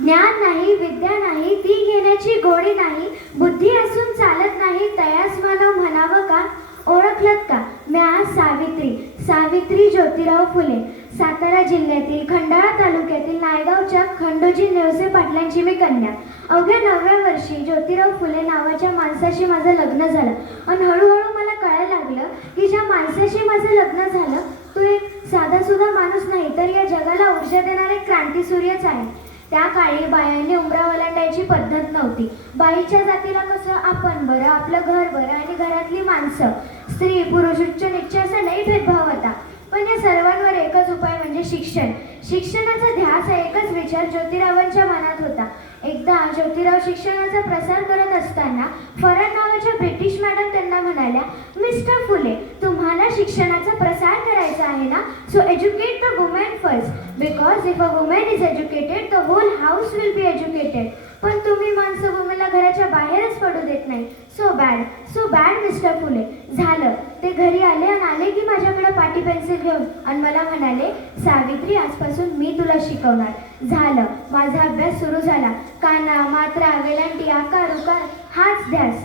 ज्ञान नाही विद्या नाही ती घेण्याची गोडी नाही बुद्धी असून चालत नाही तयास मानव म्हणावं का? ओळखलत का? म्या सावित्री सावित्री ज्योतिराव फुले. सातारा जिल्ह्यातील खंडाळा तालुक्यातील नायगावच्या खंडोजी नेवसे पाटलांची मी कन्या. अवघ्या नवव्या वर्षी ज्योतिराव फुले नावाच्या माणसाशी माझं लग्न झालं. आणि हळूहळू मला कळायला लागलं की ज्या माणसाशी माझं लग्न झालं तो एक साधासुद्धा माणूस नाही तर या जगाला ऊर्जा देणारा एक क्रांतीसूर्यच आहे. त्या काळी बायांनी उमरा ओलांडायची पद्धत नव्हती. बाईच्या जातीला कसं आपण बरं? आपलं घर बरं आणि घरातली माणसं. स्त्री पुरुष उच्च निच्च असा नाही भेदभाव होता. पण या सर्वांवर एकच उपाय म्हणजे शिक्षण. शिक्षणाचा ध्यास हा एकच विचार ज्योतिरावांच्या मनात होता. एकदा ज्योतिराव शिक्षणाचा प्रसार करत असताना फरार नावाच्या ब्रिटिश मॅडम त्यांना म्हणाल्या मिस्टर फुले तुम्हाला शिक्षणाचा प्रसार करायचा आहे ना? So educate the women first because if a women is educated the whole house will be educated पण तुम्ही माणसं वुमेनला घराच्या बाहेरच पडू देत नाही. So bad so bad mister Phule झालं. ते घरी आले आणि आले की माझ्याकडे पाटी पेन्सिल घेऊन. आणि मला म्हणाले सावित्री आजपासून मी तुला शिकवणार. झालं. माझा अभ्यास सुरू झाला. काना मात्रा वेलांटी आकार उकार हाच ध्यास.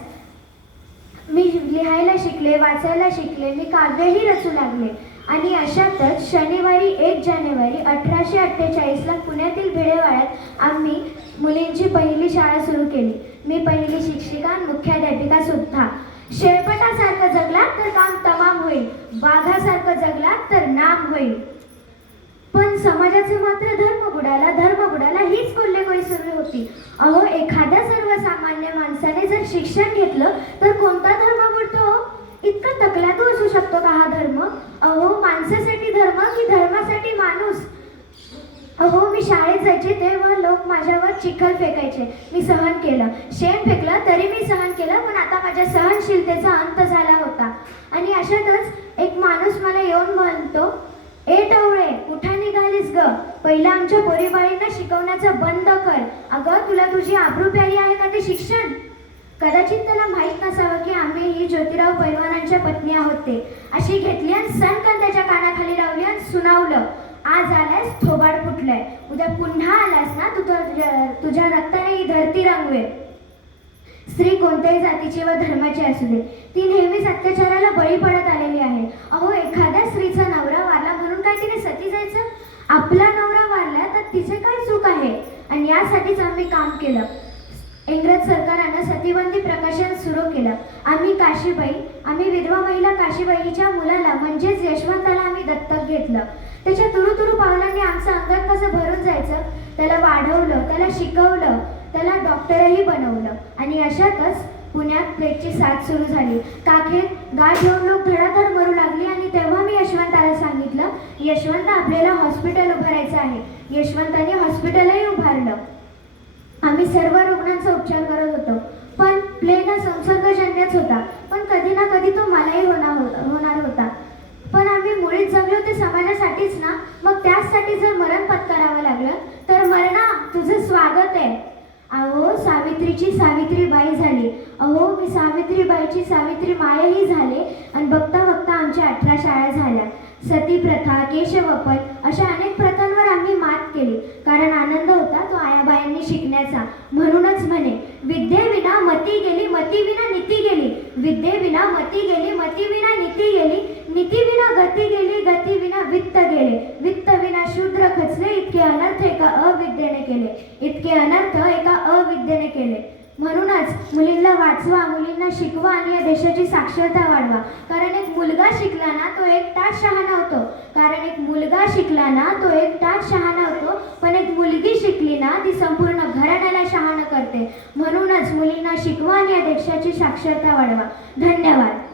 मी लिहायला शिकले वाचायला शिकले मी काव्यही रचू लागले. आणि अशातच शनिवारी एक जानेवारी अठराशे अठ्ठेचाळीसला पुण्यातील भिडेवाड्यात आम्ही मुलींची पहिली शाळा सुरू केली. मी पहिली शिक्षिका मुख्याध्यापिका सुद्धा. शेळपटासारखं जगलात तर काम तमाम होईल. वाघासारखं जगलात तर नाम होईल. पण समाजाचे मात्र धर्म बुडाला धर्म बुडाला हीच कोल्हेकोळी सुरू होती. अहो एखाद्या सर्वसामान्य माणसाने जर शिक्षण घेतलं तर कोणता धर्म बुडतो हो? इतका तकलादू असू शकतो का हा धर्म? अहो माणसासाठी धर्म की धर्मासाठी माणूस? अहो मी शाळेत जायचे तेव्हा लोक माझ्यावर चिखल फेकायचे. मी सहन केलं. शेण फेकलं तरी मी सहन केलं पण आता माझ्या सहनशीलतेचा अंत झाला होता. आणि अशातच एक माणूस मला येऊन म्हणतो मोठा निघालीस ग. पहिला आमच्या पोरीबाळींना शिकवण्याचं बंद कर. अगं तुला तुझी आबरू प्यारी आहे का ते शिक्षण? कदाचित त्याला माहीत नसावं की आम्ही ही ज्योतिराव पैलवानांच्या पत्नी आहोत ते. अशी घेतली आणि सणकन त्याच्या कानाखाली लावली आणि सुनावलं. आज आलास थोबाड फुटलंय. उद्या पुन्हा आलास ना तू तुझ्या तुझ्या रक्ताने ही धरती रंगवेल. स्त्री कोणत्याही जातीची व धर्माची असू दे ती नेहमीच अत्याचाराला बळी पडत आलेली आहे. अहो एखाद्या स्त्रीचा नवरा वारला म्हणून काय तिने सती जायचं? आपला नवरा वारला तर तिचे काय चूक आहे? आणि यासाठीच आम्ही काम केलं. इंग्रज सरकारानं सतीबंदी प्रकाशन सुरू केलं. आम्ही काशीबाई आम्ही विधवा महिला काशीबाईच्या मुलाला म्हणजेच यशवंताला आम्ही दत्तक घेतलं. त्याच्या तुरु तुरु पावलांनी आमचं अंगात कसं भरून जायचं? त्याला वाढवलं त्याला शिकवलं त्याला डॉक्टरही बनवलं. आणि अशातच पुण्यात प्लेटची साथ सुरू झाली. काखेत गाठ येऊन लोक धडाधड मरू लागली आणि तेव्हा मी यशवंताला सांगितलं यशवंत आपल्याला हॉस्पिटल उभारायचं आहे. यशवंताने हॉस्पिटलही उभारलं. आम्ही सर्व रुग्णांचा उपचार करत होतो. पण प्लेग हा संसर्गजन्यच होता. पण कधी ना कधी तो मलाही होणार हो- होणार होता. पण आम्ही मुळीच जगलो ते समाजासाठीच ना? मग त्याचसाठी जर मरण पत्करावं लागलं तर मरणा तुझं स्वागत आहे. अहो सावित्रीची सावित्रीबाई झाली. अहो मी सावित्रीबाईची सावित्री मायाही झाले आणि बघता बघता आमच्या अठरा शाळा झाल्या. सती प्रथा केशवपन अशा अनेक प्रथांवर आम्ही मात केली. कारण आनंद होता तो आयाबायांनी शिकण्याचा. म्हणूनच म्हणे विद्येविना मती गेली मती विना नीती गेली. विद्येविना मती गेली मती विना नीती गेली. नीती विना गती गेली गती विना वित्त गेले. वित्त विना शूद्र खचले इतके अनर्थ एका अविद्येने केले. इतके अनर्थ एका केले. म्हणूनच मुलींना वाचवा मुलींना शिकवा आणि या देशाची साक्षरता वाढवा. कारण एक मुलगा शिकला ना तो एक तास शहाणा होतो. कारण एक मुलगा शिकला ना तो एक तास शहाणा होतो. पण एक मुलगी शिकली ना ती संपूर्ण घराण्याला शहाणा करते. म्हणूनच मुलींना शिकवा आणि या देशाची साक्षरता वाढवा. धन्यवाद.